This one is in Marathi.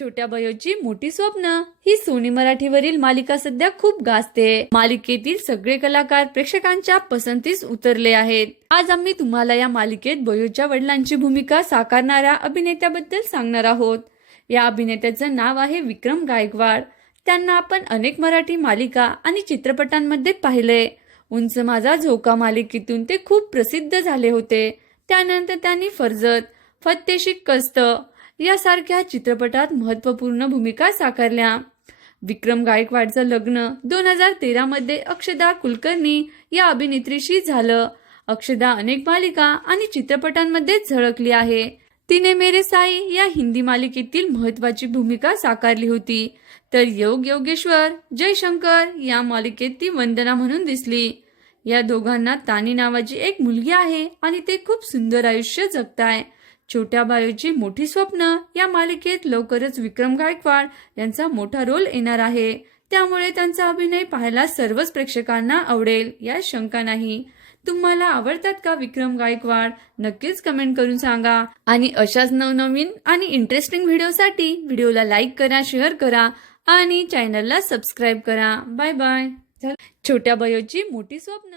छोट्या बयोची मोठी स्वप्न ही सोनी मराठीवरील मालिका सध्या खूप गाजते. मालिकेतील सगळे कलाकार प्रेक्षकांच्या पसंतीस उतरले आहेत. आज आम्ही तुम्हाला या मालिकेत बयोच्या वडिलांची भूमिका साकारणाऱ्या अभिनेत्याबद्दल सांगणार आहोत. या अभिनेत्याचं नाव आहे विक्रम गायकवाड. त्यांना आपण अनेक मराठी मालिका आणि चित्रपटांमध्ये पाहिले. उंच माझा झोका मालिकेतून ते खूप प्रसिद्ध झाले होते. त्यानंतर त्यांनी फर्जत फत्तेशी कस्त यासारख्या चित्रपटात महत्त्वपूर्ण भूमिका साकारल्या. विक्रम गायकवाडचं लग्न दोन हजार तेरामध्ये अक्षदा कुलकर्णी या अभिनेत्रीशी झालं. अक्षदा अनेक मालिका आणि चित्रपटांमध्ये झळकली आहे. तिने मेरे साई या हिंदी मालिकेतील महत्वाची भूमिका साकारली होती. तर योग योगेश्वर जयशंकर या मालिकेत ती वंदना म्हणून दिसली. या दोघांना तानी नावाची एक मुलगी आहे आणि ते खूप सुंदर आयुष्य जगताय. छोट्या बायोची मोठी स्वप्न या मालिकेत लवकरच विक्रम गायकवाड यांचा मोठा रोल येणार आहे. त्यामुळे त्यांचा अभिनय पाहायला सर्वच प्रेक्षकांना आवडेल या शंका नाही. तुम्हाला आवडतात का विक्रम गायकवाड? नक्कीच कमेंट करून सांगा. आणि अशाच नवनवीन आणि इंटरेस्टिंग व्हिडिओसाठी व्हिडिओला लाईक करा शेअर करा आणि चॅनलला सबस्क्राईब करा. बाय बाय छोट्या बयोची मोठी स्वप्न.